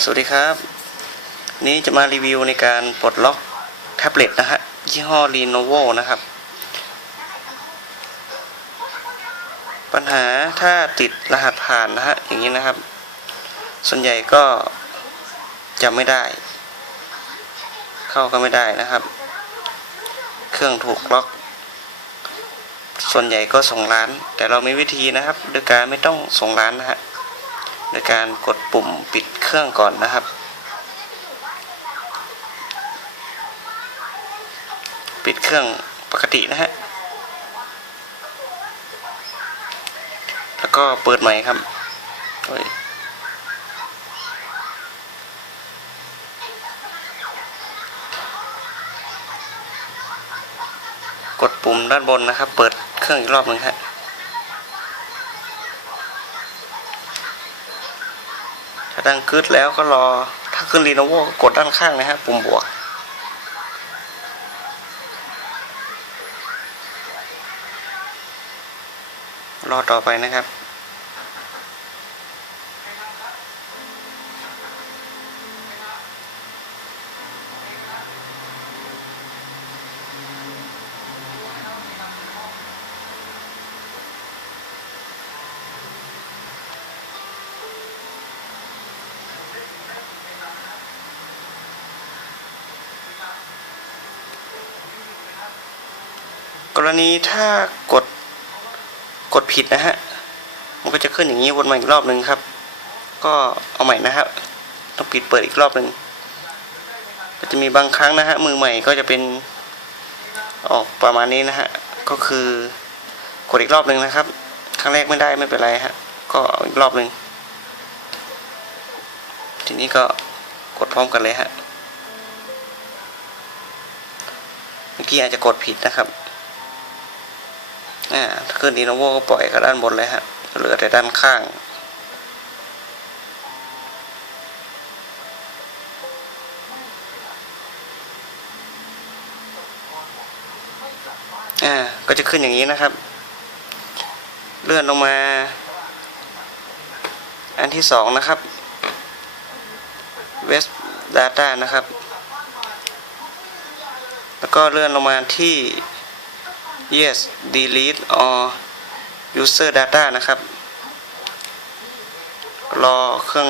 สวัสดีครับ นี้จะมารีวิวในการปลดล็อกแท็บเล็ตนะฮะยี่ห้อ Lenovo นะครับ ปัญหาถ้าติดรหัสผ่านนะฮะอย่างนี้นะครับ ส่วนใหญ่ก็จะไม่ได้ เข้าก็ไม่ได้นะครับ เครื่องถูกล็อก ส่วนใหญ่ก็ส่งร้าน แต่เรามีวิธีนะครับโดยการไม่ต้องส่งร้านนะฮะ โดยการกดปุ่มปิดเครื่องก่อนนะครับ ปิดเครื่องปกตินะฮะแล้วก็เปิดใหม่ครับกดปุ่มด้านบนนะครับ เปิดเครื่องอีกรอบหนึ่งฮะถ้ ดังคืดแล้วก็รอ ถ้าขึ้นรีโนโวก็กดด้านข้างนะฮะ ปุ่มบวก รอต่อไปนะครับ รณีถ้ากดกดผิดนะฮะ มันก็จะขึ้นอย่างนี้วนมาอีกรอบหนึ่งครับ ก็เอาใหม่นะครับ ต้องปิดเปิดอีกรอบหนึ่งก็จะมีบางครั้งนะฮะ มือใหม่ก็จะเป็นออกประมาณนี้นะฮะ ก็คือกดอีกรอบหนึ่งนะครับ ครั้งแรกไม่ได้ไม่เป็นไรฮะ ก็เอาอีกรอบหนึ่งทีนี้ก็กดพร้อมกันเลยฮะ เมื่อกี้อาจจะกดผิดนะครับ อ่าถ้าขึ้นดีโนโวก็ปล่อยกับด้านบนเลยฮะเหลือแต่ด้านข้างอ่าก็จะขึ้นอย่างนี้นะครับ เลื่อนลงมา อันที่สองนะครับ West Data นะครับ แล้วก็เลื่อนลงมาที่ yes delete or user data นะครับ รอเครื่อง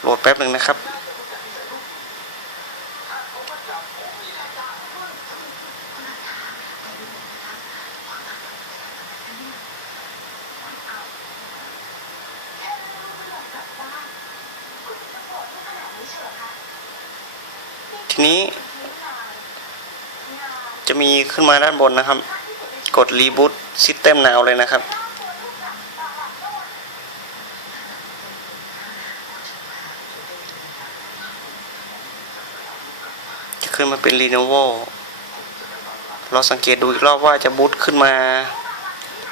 โหลดแป๊บหนึ่งนะครับทีนี้ จะมีขึ้นมาด้านบนนะครับ กด Reboot System Now เลยนะครับ จะขึ้นมาเป็น Lenovo เราสังเกตดูอีกรอบว่าจะบูตขึ้นมา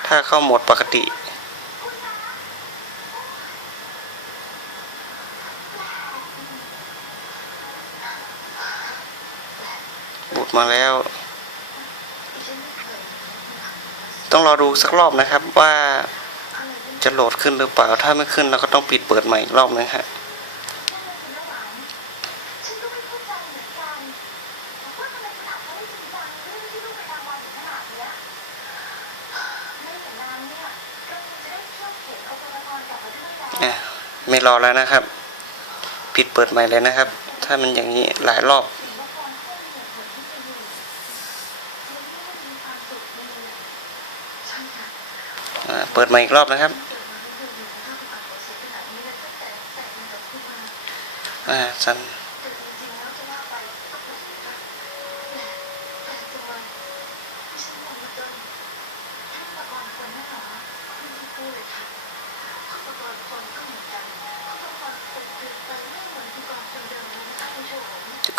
ถ้าเข้าโหมดปกติบูตมาแล้ว ต้องรอดูสักรอบนะครับว่าจะโหลดขึ้นหรือเปล่า ถ้าไม่ขึ้นเราก็ต้องปิดเปิดใหม่อีกรอบนึงฮะอ่ไม่รอแล้วนะครับ ปิดเปิดใหม่เลยนะครับ ถ้ามันอย่างนี้หลายรอบ เปิดใหม่อีกรอบนะครับอ่าสัน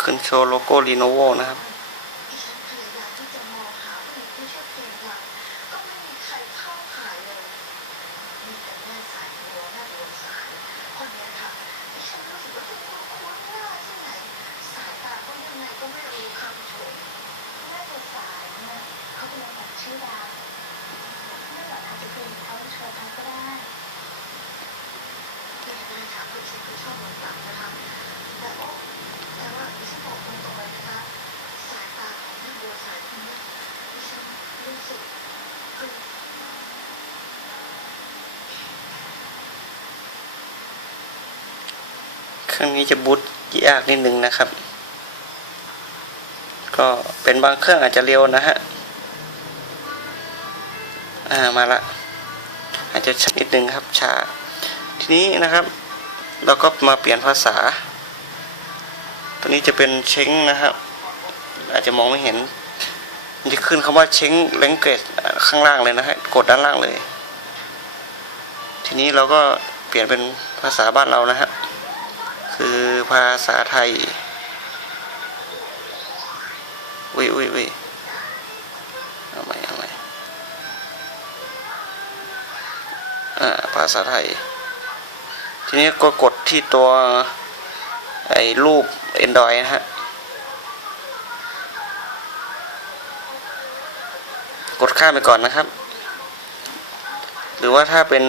ขึ้นโชว์โลโก้ Lenovo นะครับ เครื่องนี้จะบูตยากนิดนึงนะครับ ก็เป็นบางเครื่องอาจจะเร็วนะฮะอ่ามาละ อาจจะช้านิดนึงครับช้าทีนี้นะครับ เราก็มาเปลี่ยนภาษา ตัวนี้จะเป็นเช้งนะครับ อาจจะมองไม่เห็นจะขึ้นคำว่าเช้งเลงเกจข้างล่างเลยนะฮะกดด้านล่างเลย ทีนี้เราก็เปลี่ยนเป็นภาษาบ้านเรานะฮะ ภาษาไทยอุ้ยอุ้ยอุ้ยเอาใหมเอาใหมอ่าภาษาไทย ทีนี้ก็กดที่ตัว ไอ้รูป Android นะฮะ กดข้ามไปก่อนนะครับ หรือว่าถ้าเป็น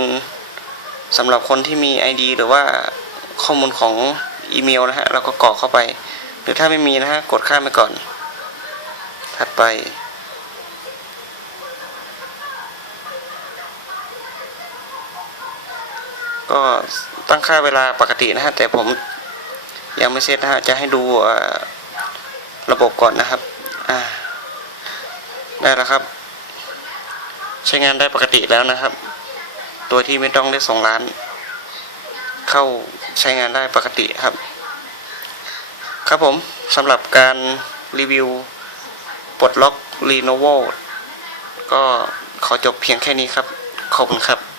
สำหรับคนที่มี ID หรือว่าข้อมูลของ อีเมลนะฮะเราก็กรอกเข้าไป หรือถ้าไม่มีนะฮะกดข้ามไปก่อน ถัดไป ก็ตั้งค่าเวลาปกตินะฮะแต่ผมยังไม่เซตนะฮะจะให้ดูระบบก่อนนะครับอ่าได้แล้วครับ ใช้งานได้ปกติแล้วนะครับ ตัวที่ไม่ต้องได้ส่งร้าน เข้าใช้งานได้ปกติครับ ครับผมสำหรับการรีวิวปลดล็อก Lenovo ก็ขอจบเพียงแค่นี้ครับ ขอบคุณครับ